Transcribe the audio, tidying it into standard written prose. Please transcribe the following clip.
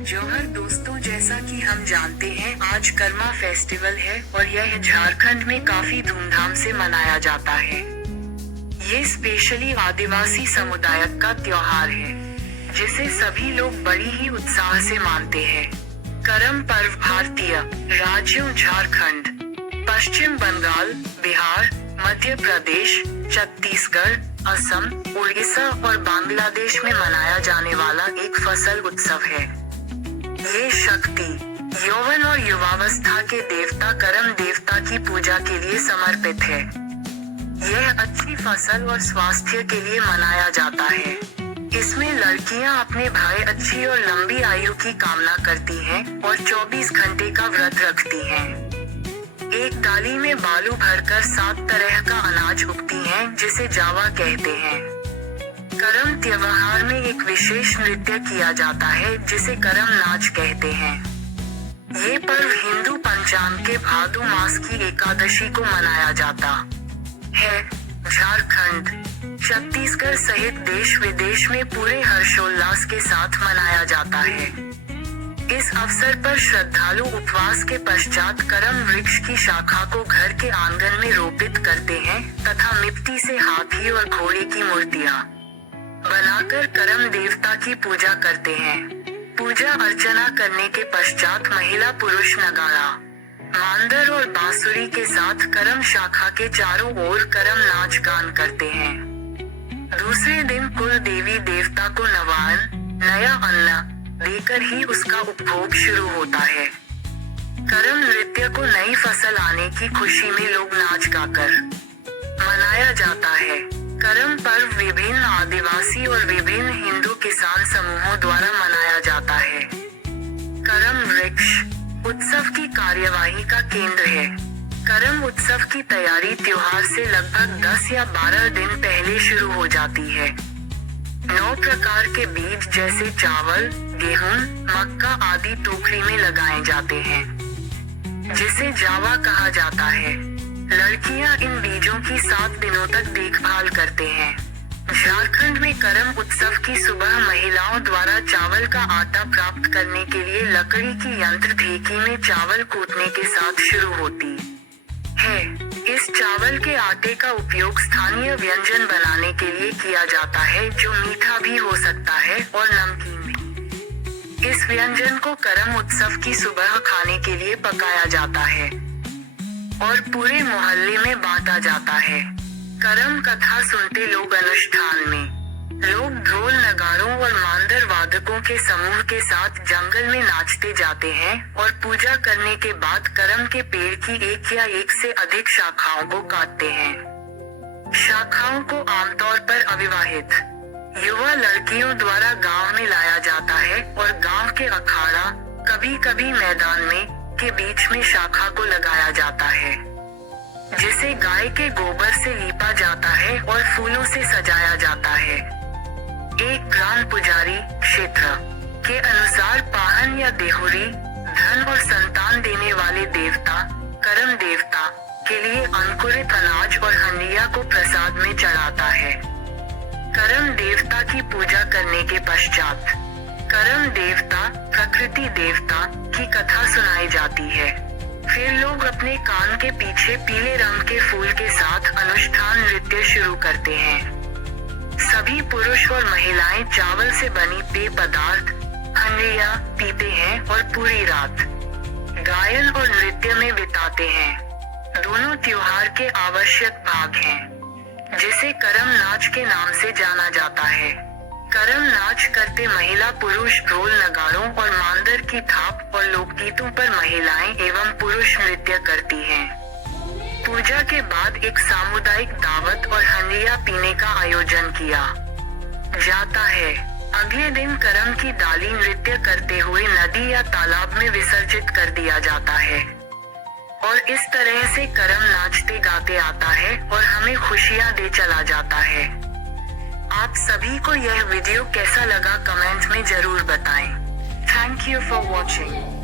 जोहर दोस्तों, जैसा कि हम जानते हैं आज कर्मा फेस्टिवल है और यह झारखंड में काफी धूमधाम से मनाया जाता है। ये स्पेशली आदिवासी समुदाय का त्योहार है जिसे सभी लोग बड़ी ही उत्साह से मानते हैं। करम पर्व भारतीय राज्यों झारखंड, पश्चिम बंगाल, बिहार, मध्य प्रदेश, छत्तीसगढ़, असम, उड़ीसा और बांग्लादेश में मनाया जाने वाला एक फसल उत्सव है। ये शक्ति, यौवन और युवावस्था के देवता करम देवता की पूजा के लिए समर्पित है। यह अच्छी फसल और स्वास्थ्य के लिए मनाया जाता है। इसमें लड़कियां अपने भाई अच्छी और लंबी आयु की कामना करती हैं और 24 घंटे का व्रत रखती हैं। एक डाली में बालू भरकर 7 तरह का अनाज उगती हैं जिसे जावा कहते हैं। करम त्योहार में एक विशेष नृत्य किया जाता है जिसे करम नाच कहते हैं। ये पर्व हिंदू पंचांग के भादु मास की एकादशी को मनाया जाता है। झारखंड, छत्तीसगढ़ सहित देश विदेश में पूरे हर्षोल्लास के साथ मनाया जाता है। इस अवसर पर श्रद्धालु उपवास के पश्चात करम वृक्ष की शाखा को घर के आंगन में रोपित करते हैं तथा मिट्टी से हाथी और घोड़े की मूर्तियां बनाकर करम देवता की पूजा करते हैं। पूजा अर्चना करने के पश्चात महिला पुरुष नगाड़ा, मांदर और बांसुरी के साथ करम शाखा के चारों ओर करम नाच गान करते हैं। दूसरे दिन कुल देवी देवता को नवान, नया अन्न देकर ही उसका उपभोग शुरू होता है। करम नृत्य को नई फसल आने की खुशी में लोग नाच गाकर मनाया जाता है। करम पर्व विभिन्न आदिवासी और विभिन्न हिंदू किसान समूहों द्वारा मनाया जाता है। करम वृक्ष उत्सव की कार्यवाही का केंद्र है। करम उत्सव की तैयारी त्योहार से लगभग 10 या 12 दिन पहले शुरू हो जाती है। 9 प्रकार के बीज जैसे चावल, गेहूं, मक्का आदि टोकरी में लगाए जाते हैं जिसे जावा कहा जाता है। लड़कियां इन बीजों की 7 दिनों तक देखभाल करते हैं। झारखंड में करम उत्सव की सुबह महिलाओं द्वारा चावल का आटा प्राप्त करने के लिए लकड़ी की यंत्र ढेकी में चावल कूटने के साथ शुरू होती है। इस चावल के आटे का उपयोग स्थानीय व्यंजन बनाने के लिए किया जाता है जो मीठा भी हो सकता है और नमकीन भी। इस व्यंजन को करम उत्सव की सुबह खाने के लिए पकाया जाता है और पूरे मोहल्ले में बांटा जाता है। करम कथा सुनते लोग अनुष्ठान में लोग ढोल नगाड़ों और मांदर वादकों के समूह के साथ जंगल में नाचते जाते हैं और पूजा करने के बाद करम के पेड़ की एक या एक से अधिक शाखाओं को काटते हैं। शाखाओं को आमतौर पर अविवाहित युवा लड़कियों द्वारा गांव में लाया जाता है और गांव के अखाड़ा, कभी कभी मैदान में के बीच में शाखा को लगाया जाता है जिसे गाय के गोबर से लीपा जाता है और फूलों से सजाया जाता है। एक ग्राम पुजारी क्षेत्र के अनुसार पाहन या देहुरी धन और संतान देने वाले देवता करम देवता के लिए अंकुरित अनाज और हंडिया को प्रसाद में चढ़ाता है। करम देवता की पूजा करने के पश्चात करम देवता, प्रकृति देवता की कथा सुनाई जाती है। फिर लोग अपने कान के पीछे पीले रंग के फूल के साथ अनुष्ठान नृत्य शुरू करते हैं। सभी पुरुष और महिलाएं चावल से बनी पेय पदार्थ हंडिया पीते हैं और पूरी रात गायन और नृत्य में बिताते हैं। दोनों त्योहार के आवश्यक भाग हैं जिसे करम नाच के नाम से जाना जाता है। करम नाच करते महिला पुरुष ढोल नगाड़ों और मांदर की थाप और लोकगीतों पर महिलाएं एवं पुरुष नृत्य करती हैं। पूजा के बाद एक सामुदायिक दावत और हंडिया पीने का आयोजन किया जाता है। अगले दिन करम की डाली नृत्य करते हुए नदी या तालाब में विसर्जित कर दिया जाता है और इस तरह से करम नाचते गाते आता है और हमें खुशियां दे चला जाता है। आप सभी को यह वीडियो कैसा लगा कमेंट में जरूर बताएं। Thank you for watching.